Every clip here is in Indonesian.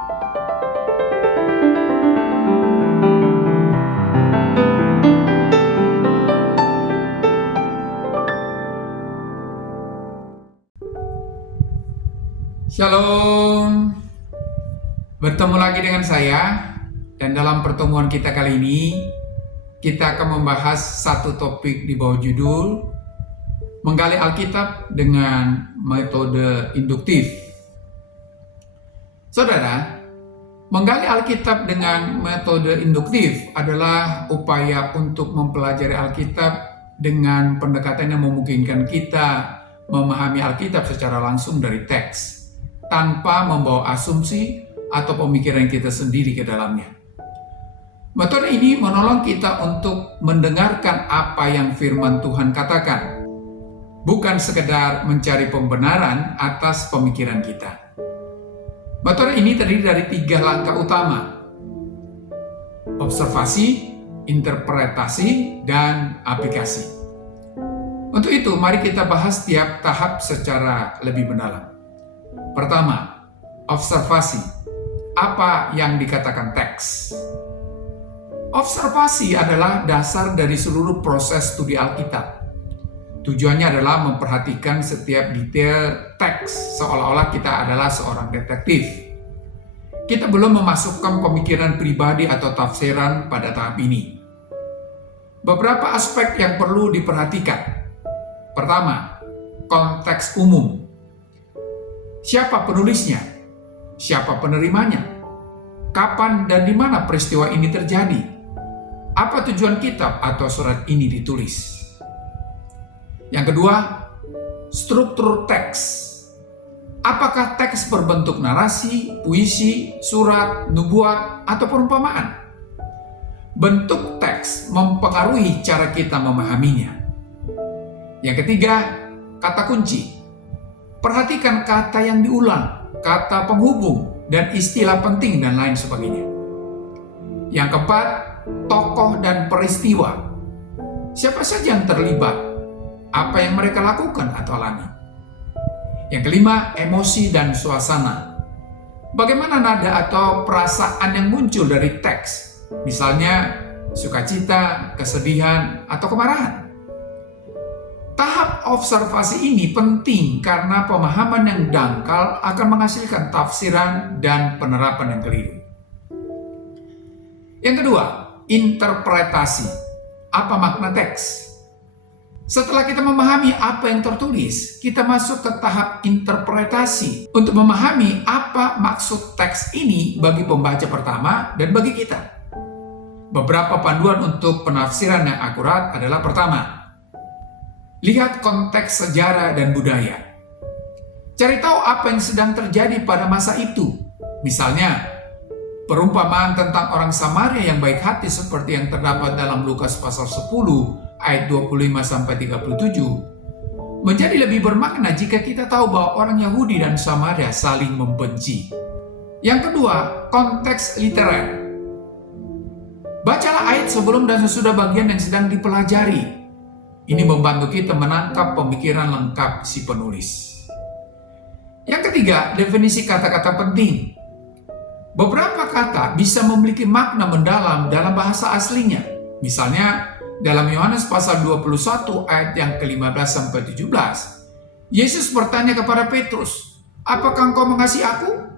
Shalom, bertemu lagi dengan saya, dan dalam pertemuan kita kali ini kita akan membahas satu topik di bawah judul Menggali Alkitab dengan Metode Induktif. Saudara, menggali Alkitab dengan metode induktif adalah upaya untuk mempelajari Alkitab dengan pendekatan yang memungkinkan kita memahami Alkitab secara langsung dari teks, tanpa membawa asumsi atau pemikiran kita sendiri ke dalamnya. Metode ini menolong kita untuk mendengarkan apa yang firman Tuhan katakan, bukan sekedar mencari pembenaran atas pemikiran kita. Metode ini terdiri dari 3 langkah utama: observasi, interpretasi, dan aplikasi. Untuk itu, mari kita bahas tiap tahap secara lebih mendalam. Pertama, observasi. Apa yang dikatakan teks? Observasi adalah dasar dari seluruh proses studi Alkitab. Tujuannya adalah memperhatikan setiap detail teks, seolah-olah kita adalah seorang detektif. Kita belum memasukkan pemikiran pribadi atau tafsiran pada tahap ini. Beberapa aspek yang perlu diperhatikan. Pertama, konteks umum. Siapa penulisnya? Siapa penerimanya? Kapan dan di mana peristiwa ini terjadi? Apa tujuan kitab atau surat ini ditulis? Yang kedua, struktur teks. Apakah teks berbentuk narasi, puisi, surat, nubuat, atau perumpamaan? Bentuk teks mempengaruhi cara kita memahaminya. Yang ketiga, kata kunci. Perhatikan kata yang diulang, kata penghubung, dan istilah penting, dan lain sebagainya. Yang keempat, tokoh dan peristiwa. Siapa saja yang terlibat? Apa yang mereka lakukan atau alami? Yang kelima, emosi dan suasana. Bagaimana nada atau perasaan yang muncul dari teks? Misalnya, sukacita, kesedihan, atau kemarahan. Tahap observasi ini penting karena pemahaman yang dangkal akan menghasilkan tafsiran dan penerapan yang keliru. Yang kedua, interpretasi. Apa makna teks? Setelah kita memahami apa yang tertulis, kita masuk ke tahap interpretasi untuk memahami apa maksud teks ini bagi pembaca pertama dan bagi kita. Beberapa panduan untuk penafsiran yang akurat adalah: pertama, lihat konteks sejarah dan budaya. Cari tahu apa yang sedang terjadi pada masa itu. Misalnya, perumpamaan tentang orang Samaria yang baik hati seperti yang terdapat dalam Lukas pasal 10 ayat 25-37 menjadi lebih bermakna jika kita tahu bahwa orang Yahudi dan Samaria saling membenci. Yang kedua, konteks literer. Bacalah ayat sebelum dan sesudah bagian yang sedang dipelajari. Ini membantu kita menangkap pemikiran lengkap si penulis. Yang ketiga, definisi kata-kata penting. Beberapa kata bisa memiliki makna mendalam dalam bahasa aslinya. Misalnya, dalam Yohanes pasal 21 ayat yang ke-15-17, Yesus bertanya kepada Petrus, "Apakah engkau mengasihi aku?"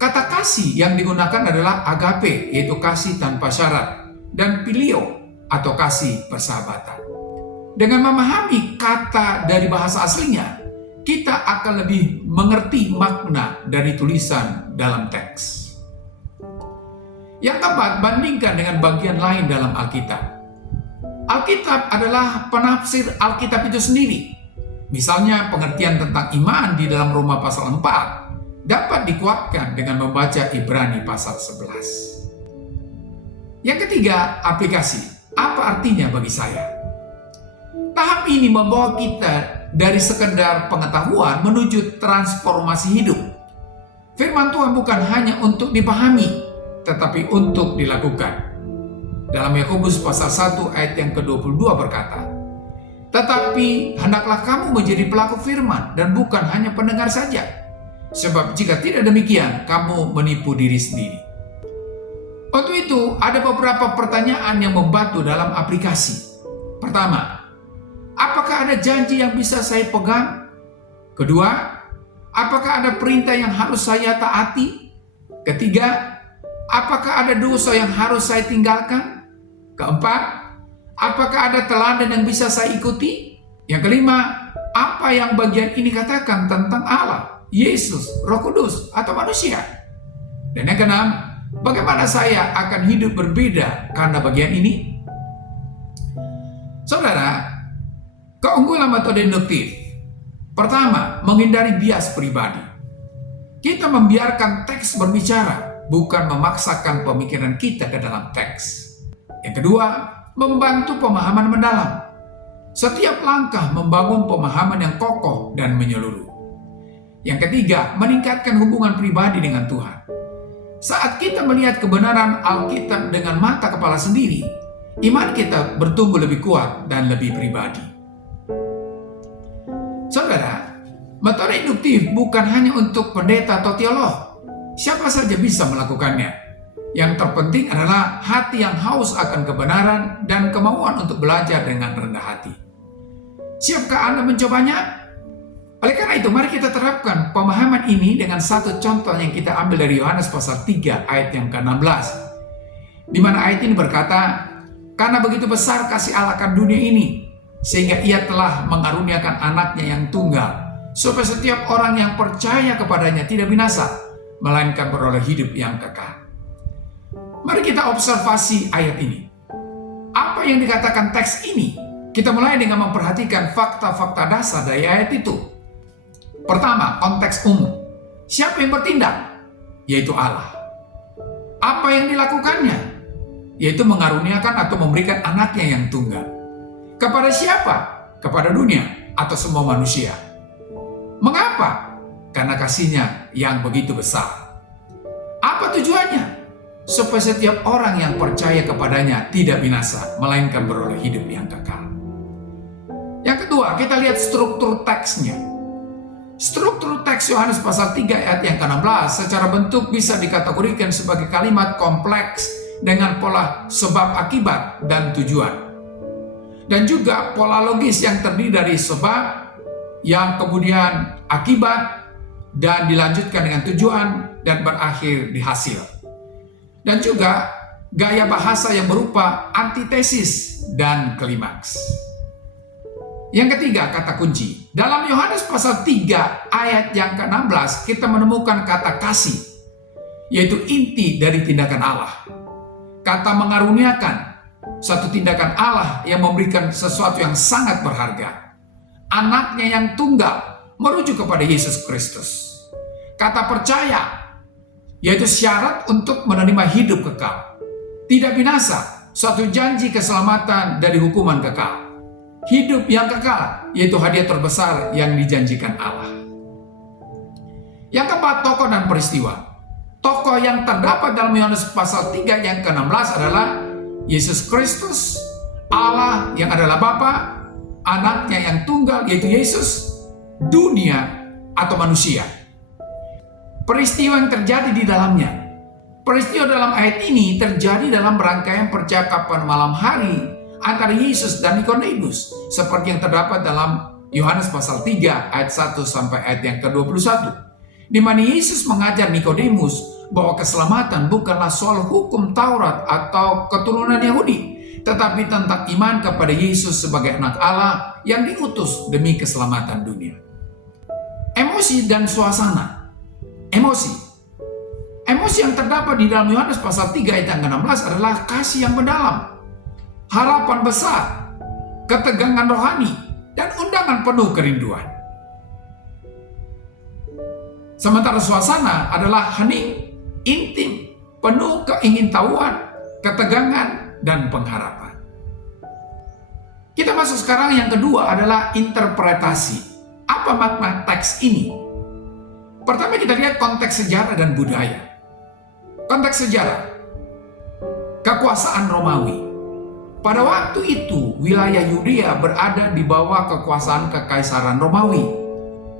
Kata kasih yang digunakan adalah agape, yaitu kasih tanpa syarat, dan filio atau kasih persahabatan. Dengan memahami kata dari bahasa aslinya, kita akan lebih mengerti makna dari tulisan dalam teks. Yang keempat, bandingkan dengan bagian lain dalam Alkitab. Alkitab adalah penafsir Alkitab itu sendiri. Misalnya, pengertian tentang iman di dalam Roma pasal 4 dapat dikuatkan dengan membaca Ibrani pasal 11. Yang ketiga, aplikasi. Apa artinya bagi saya? Tahap ini membawa kita dari sekedar pengetahuan menuju transformasi hidup. Firman Tuhan bukan hanya untuk dipahami, tetapi untuk dilakukan. Dalam Yakobus pasal 1 ayat yang ke-22 berkata, "Tetapi hendaklah kamu menjadi pelaku firman dan bukan hanya pendengar saja, Sebab jika tidak demikian, kamu menipu diri sendiri. Waktu itu ada beberapa pertanyaan yang membantu dalam aplikasi. Pertama, apakah ada janji yang bisa saya pegang? Kedua, apakah ada perintah yang harus saya taati? Ketiga, apakah ada dosa yang harus saya tinggalkan? Keempat, apakah ada teladan yang bisa saya ikuti? Yang kelima, apa yang bagian ini katakan tentang Allah, Yesus, Roh Kudus, atau manusia? Dan yang keenam, bagaimana saya akan hidup berbeda karena bagian ini? Saudara, keunggulan metode induktif. Pertama, menghindari bias pribadi. Kita membiarkan teks berbicara, bukan memaksakan pemikiran kita ke dalam teks. Yang kedua, membantu pemahaman mendalam. Setiap langkah membangun pemahaman yang kokoh dan menyeluruh. Yang ketiga, meningkatkan hubungan pribadi dengan Tuhan. Saat kita melihat kebenaran Alkitab dengan mata kepala sendiri, iman kita bertumbuh lebih kuat dan lebih pribadi. Saudara, metode induktif bukan hanya untuk pendeta atau teolog. Siapa saja bisa melakukannya. Yang terpenting adalah hati yang haus akan kebenaran dan kemauan untuk belajar dengan rendah hati. Siapkah Anda mencobanya? Oleh karena itu, mari kita terapkan pemahaman ini dengan satu contoh yang kita ambil dari Yohanes pasal 3 ayat yang ke-16. Di mana ayat ini berkata, karena begitu besar kasih Allah akan dunia ini, sehingga ia telah mengaruniakan anaknya yang tunggal, supaya setiap orang yang percaya kepadanya tidak binasa, melainkan beroleh hidup yang kekal. Mari kita observasi ayat ini. Apa yang dikatakan teks ini? Kita mulai dengan memperhatikan fakta-fakta dasar dari ayat itu. Pertama, konteks umum. Siapa yang bertindak? Yaitu Allah. Apa yang dilakukannya? Yaitu mengaruniakan atau memberikan anaknya yang tunggal. Kepada siapa? Kepada dunia atau semua manusia. Mengapa? Karena kasihnya yang begitu besar. Apa tujuannya? Supaya setiap orang yang percaya kepadanya tidak binasa, melainkan beroleh hidup yang kekal. Yang kedua, kita lihat struktur teksnya. Struktur teks Yohanes pasal 3 ayat yang ke-16 secara bentuk bisa dikategorikan sebagai kalimat kompleks dengan pola sebab akibat dan tujuan. Dan juga pola logis yang terdiri dari sebab, yang kemudian akibat, dan dilanjutkan dengan tujuan dan berakhir di hasil. Dan juga gaya bahasa yang berupa antitesis dan klimaks. Yang ketiga, kata kunci. Dalam Yohanes pasal 3 ayat yang ke-16 kita menemukan kata kasih, yaitu inti dari tindakan Allah. Kata mengaruniakan, satu tindakan Allah yang memberikan sesuatu yang sangat berharga. Anaknya yang tunggal merujuk kepada Yesus Kristus. Kata percaya, yaitu syarat untuk menerima hidup kekal. Tidak binasa, suatu janji keselamatan dari hukuman kekal. Hidup yang kekal, yaitu hadiah terbesar yang dijanjikan Allah. Yang keempat, tokoh dan peristiwa. Tokoh yang terdapat dalam Yohanes pasal 3 yang ke-16 adalah Yesus Kristus, Allah yang adalah Bapa, anaknya yang tunggal yaitu Yesus, dunia atau manusia. Peristiwa yang terjadi di dalamnya. Peristiwa dalam ayat ini terjadi dalam rangkaian percakapan malam hari antara Yesus dan Nikodemus, seperti yang terdapat dalam Yohanes pasal 3 ayat 1 sampai ayat yang ke-21, di mana Yesus mengajar Nikodemus bahwa keselamatan bukanlah soal hukum Taurat atau keturunan Yahudi, tetapi tentang iman kepada Yesus sebagai anak Allah yang diutus demi keselamatan dunia. Emosi dan suasana. Emosi yang terdapat di dalam Yohanes pasal 3 ayat yang ke-16 adalah kasih yang mendalam, harapan besar, ketegangan rohani, dan undangan penuh kerinduan. Sementara suasana adalah hening, intim, penuh keingintahuan, ketegangan, dan pengharapan. Kita masuk sekarang yang kedua adalah interpretasi. Apa makna teks ini? Pertama kita lihat konteks sejarah dan budaya. Konteks sejarah, kekuasaan Romawi. Pada waktu itu, wilayah Yudea berada di bawah kekuasaan Kekaisaran Romawi.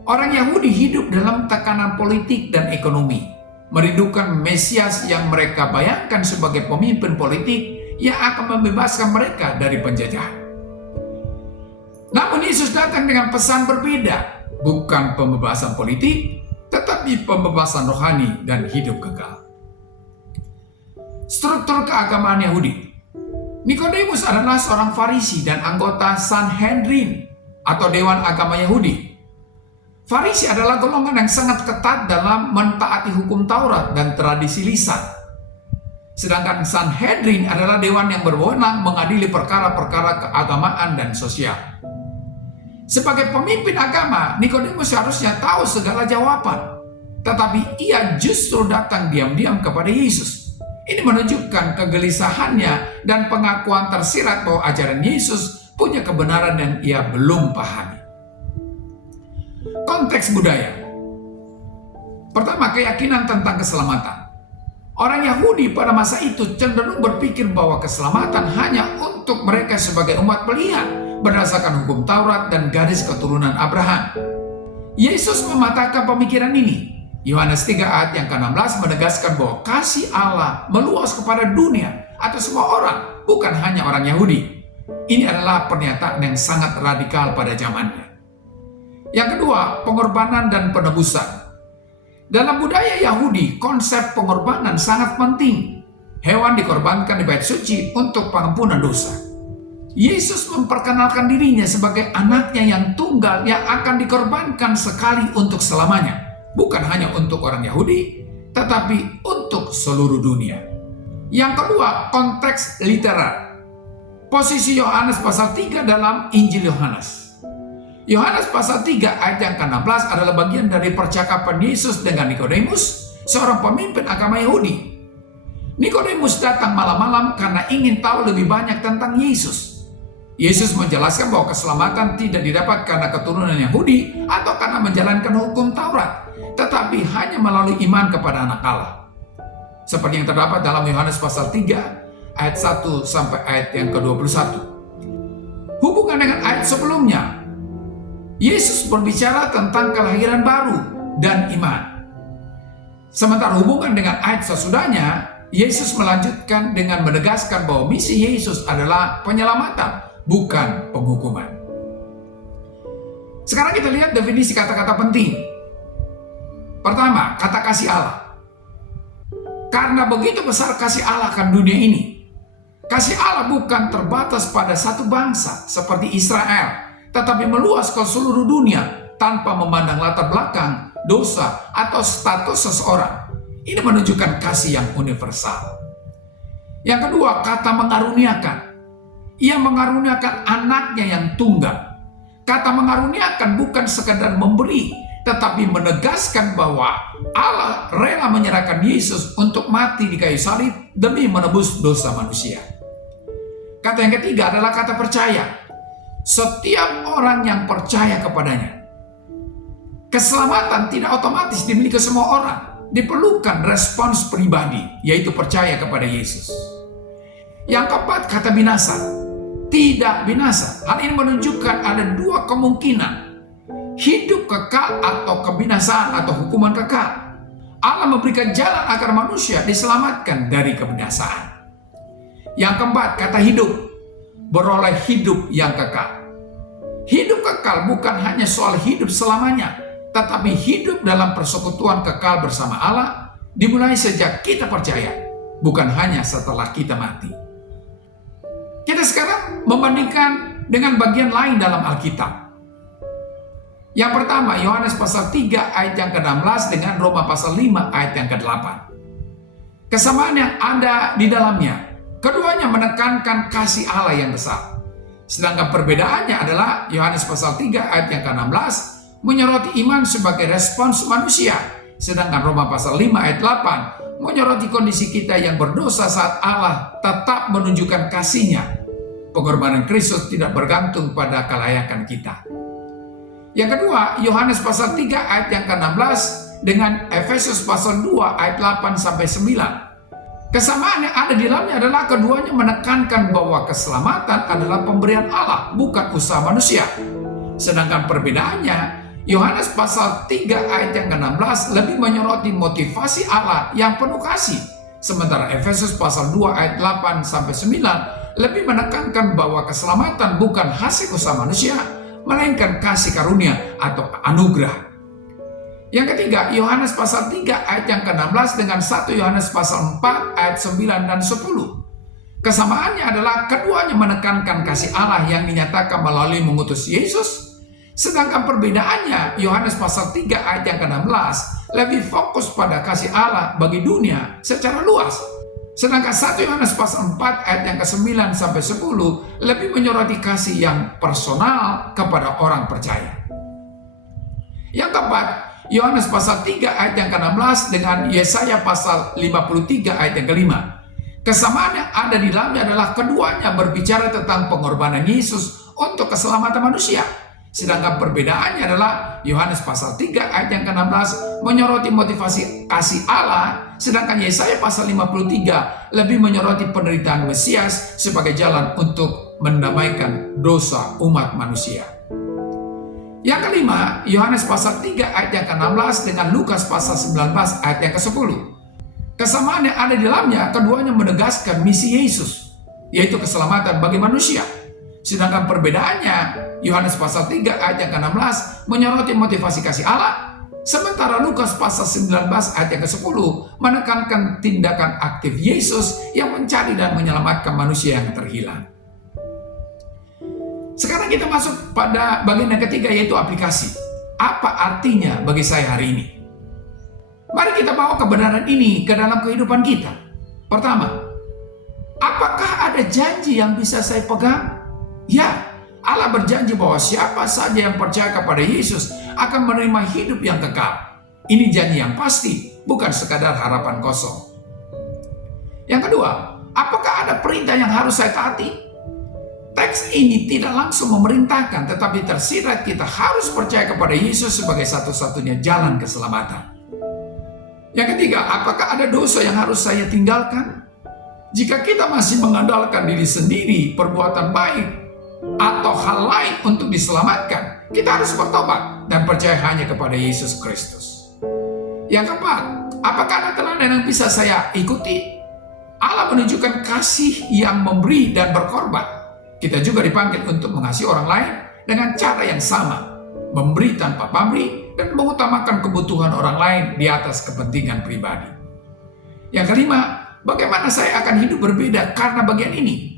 Orang Yahudi hidup dalam tekanan politik dan ekonomi, merindukan Mesias yang mereka bayangkan sebagai pemimpin politik yang akan membebaskan mereka dari penjajahan. Namun Yesus datang dengan pesan berbeda, bukan pembebasan politik, tetapi pembebasan rohani dan hidup kekal. Struktur keagamaan Yahudi. Nikodemus adalah seorang Farisi dan anggota Sanhedrin atau Dewan Agama Yahudi. Farisi adalah golongan yang sangat ketat dalam mentaati hukum Taurat dan tradisi lisan. Sedangkan Sanhedrin adalah dewan yang berwenang mengadili perkara-perkara keagamaan dan sosial. Sebagai pemimpin agama, Nikodemus seharusnya tahu segala jawaban. Tetapi ia justru datang diam-diam kepada Yesus. Ini menunjukkan kegelisahannya dan pengakuan tersirat bahwa ajaran Yesus punya kebenaran yang ia belum pahami. Konteks budaya. Pertama, keyakinan tentang keselamatan. Orang Yahudi pada masa itu cenderung berpikir bahwa keselamatan hanya untuk mereka sebagai umat pilihan berdasarkan hukum Taurat dan garis keturunan Abraham. Yesus mematahkan pemikiran ini. Yohanes 3 ayat yang ke-16 menegaskan bahwa kasih Allah meluas kepada dunia atau semua orang, bukan hanya orang Yahudi. Ini adalah pernyataan yang sangat radikal pada zamannya. Yang kedua, pengorbanan dan penebusan. Dalam budaya Yahudi, konsep pengorbanan sangat penting. Hewan dikorbankan di bait suci untuk pengampunan dosa. Yesus memperkenalkan dirinya sebagai anaknya yang tunggal yang akan dikorbankan sekali untuk selamanya. Bukan hanya untuk orang Yahudi, tetapi untuk seluruh dunia. Yang kedua, konteks literar. Posisi Yohanes pasal 3 dalam Injil Yohanes. Yohanes pasal 3 ayat yang ke-16 adalah bagian dari percakapan Yesus dengan Nikodemus, seorang pemimpin agama Yahudi. Nikodemus datang malam-malam karena ingin tahu lebih banyak tentang Yesus. Yesus menjelaskan bahwa keselamatan tidak didapat karena keturunan Yahudi atau karena menjalankan hukum Taurat, tetapi hanya melalui iman kepada Anak Allah. Seperti yang terdapat dalam Yohanes pasal 3 ayat 1 sampai ayat yang ke-21. Hubungan dengan ayat sebelumnya, Yesus berbicara tentang kelahiran baru dan iman. Sementara hubungan dengan ayat sesudahnya, Yesus melanjutkan dengan menegaskan bahwa misi Yesus adalah penyelamatan, bukan penghukuman. Sekarang kita lihat definisi kata-kata penting. Pertama, kata kasih Allah. Karena begitu besar kasih Allah akan dunia ini. Kasih Allah bukan terbatas pada satu bangsa seperti Israel, tetapi meluas ke seluruh dunia tanpa memandang latar belakang, dosa, atau status seseorang. Ini menunjukkan kasih yang universal. Yang kedua, kata mengaruniakan. Ia mengaruniakan anaknya yang tunggal. Kata mengaruniakan bukan sekadar memberi, tetapi menegaskan bahwa Allah rela menyerahkan Yesus untuk mati di kayu salib demi menebus dosa manusia. Kata yang ketiga adalah kata percaya. Setiap orang yang percaya kepadanya. Keselamatan tidak otomatis dimiliki semua orang. Diperlukan respons pribadi, yaitu percaya kepada Yesus. Yang keempat, kata binasa. Tidak binasa. Hal ini menunjukkan ada dua kemungkinan. Hidup kekal atau kebinasaan atau hukuman kekal. Allah memberikan jalan agar manusia diselamatkan dari kebinasaan. Yang keempat, kata hidup. Beroleh hidup yang kekal. Hidup kekal bukan hanya soal hidup selamanya, tetapi hidup dalam persekutuan kekal bersama Allah dimulai sejak kita percaya, bukan hanya setelah kita mati. Kita sekarang membandingkan dengan bagian lain dalam Alkitab. Yang pertama, Yohanes pasal 3 ayat yang ke-16 dengan Roma pasal 5 ayat yang ke-8. Kesamaan yang ada di dalamnya, keduanya menekankan kasih Allah yang besar. Sedangkan perbedaannya adalah Yohanes pasal 3 ayat yang ke-16 menyoroti iman sebagai respons manusia. Sedangkan Roma pasal 5 ayat 8 menyoroti kondisi kita yang berdosa saat Allah tetap menunjukkan kasih-Nya. Pengorbanan Kristus tidak bergantung pada kelayakan kita. Yang kedua, Yohanes pasal 3 ayat yang ke-16 dengan Efesus pasal 2 ayat 8 sampai 9. Kesamaan yang ada di dalamnya adalah keduanya menekankan bahwa keselamatan adalah pemberian Allah, bukan usaha manusia. Sedangkan perbedaannya, Yohanes pasal 3 ayat yang ke-16 lebih menyoroti motivasi Allah yang penuh kasih. Sementara Efesus pasal 2 ayat 8 sampai 9 lebih menekankan bahwa keselamatan bukan hasil usaha manusia, melainkan kasih karunia atau anugerah. Yang ketiga, Yohanes pasal 3 ayat yang ke-16 dengan 1 Yohanes pasal 4 ayat 9 dan 10. Kesamaannya adalah keduanya menekankan kasih Allah yang dinyatakan melalui mengutus Yesus. Sedangkan perbedaannya, Yohanes pasal 3 ayat yang ke-16 lebih fokus pada kasih Allah bagi dunia secara luas. Sedangkan 1 Yohanes pasal 4 ayat yang ke-9 sampai 10 lebih menyoroti kasih yang personal kepada orang percaya. Yang keempat, Yohanes pasal 3 ayat yang ke-16 dengan Yesaya pasal 53 ayat yang ke-5. Kesamaan yang ada di dalamnya adalah keduanya berbicara tentang pengorbanan Yesus untuk keselamatan manusia. Sedangkan perbedaannya adalah Yohanes pasal 3 ayat yang ke-16 menyoroti motivasi kasih Allah, sedangkan Yesaya pasal 53 lebih menyoroti penderitaan Mesias sebagai jalan untuk mendamaikan dosa umat manusia. Yang kelima, Yohanes pasal 3 ayat yang ke-16 dengan Lukas pasal 19 ayat yang ke-10. Kesamaan yang ada di dalamnya, keduanya menegaskan misi Yesus, yaitu keselamatan bagi manusia. Sedangkan perbedaannya, Yohanes pasal 3 ayat yang ke-16 menyoroti motivasi kasih Allah, sementara Lukas pasal 19 ayat yang ke-10 menekankan tindakan aktif Yesus yang mencari dan menyelamatkan manusia yang terhilang. Sekarang kita masuk pada bagian yang ketiga, yaitu aplikasi. Apa artinya bagi saya hari ini? Mari kita bawa kebenaran ini ke dalam kehidupan kita. Pertama, apakah ada janji yang bisa saya pegang? Ya, Allah berjanji bahwa siapa saja yang percaya kepada Yesus akan menerima hidup yang kekal. Ini janji yang pasti, bukan sekadar harapan kosong. Yang kedua, apakah ada perintah yang harus saya taati? Teks ini tidak langsung memerintahkan, tetapi tersirat kita harus percaya kepada Yesus sebagai satu-satunya jalan keselamatan. Yang ketiga, apakah ada dosa yang harus saya tinggalkan? Jika kita masih mengandalkan diri sendiri, perbuatan baik, atau hal lain untuk diselamatkan, kita harus bertobat dan percaya hanya kepada Yesus Kristus. Yang keempat, apakah ada teladan yang bisa saya ikuti? Allah menunjukkan kasih yang memberi dan berkorban. Kita juga dipanggil untuk mengasihi orang lain dengan cara yang sama, memberi tanpa pamrih dan mengutamakan kebutuhan orang lain di atas kepentingan pribadi. Yang kelima, bagaimana saya akan hidup berbeda karena bagian ini?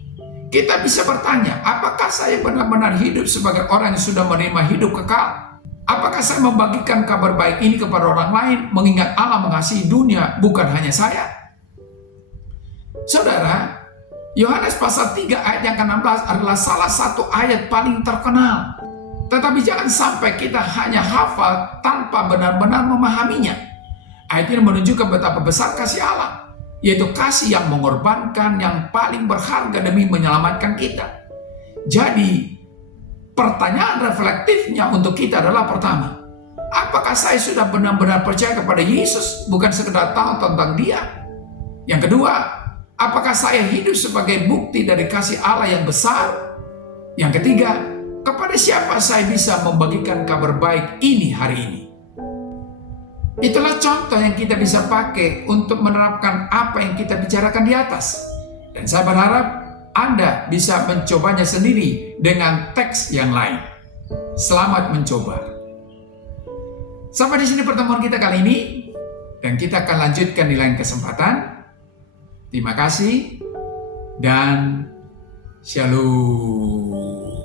Kita bisa bertanya, apakah saya benar-benar hidup sebagai orang yang sudah menerima hidup kekal? Apakah saya membagikan kabar baik ini kepada orang lain, mengingat Allah mengasihi dunia, bukan hanya saya? Saudara, Yohanes pasal 3 ayat yang ke-16 adalah salah satu ayat paling terkenal. Tetapi jangan sampai kita hanya hafal tanpa benar-benar memahaminya. Ayat ini menunjukkan betapa besar kasih Allah, yaitu kasih yang mengorbankan yang paling berharga demi menyelamatkan kita. Jadi, pertanyaan reflektifnya untuk kita adalah pertama, apakah saya sudah benar-benar percaya kepada Yesus, bukan sekedar tahu tentang Dia? Yang kedua, apakah saya hidup sebagai bukti dari kasih Allah yang besar? Yang ketiga, kepada siapa saya bisa membagikan kabar baik ini hari ini? Itulah contoh yang kita bisa pakai untuk menerapkan apa yang kita bicarakan di atas. Dan saya berharap Anda bisa mencobanya sendiri dengan teks yang lain. Selamat mencoba. Sampai di sini pertemuan kita kali ini, dan kita akan lanjutkan di lain kesempatan. Terima kasih dan shalom.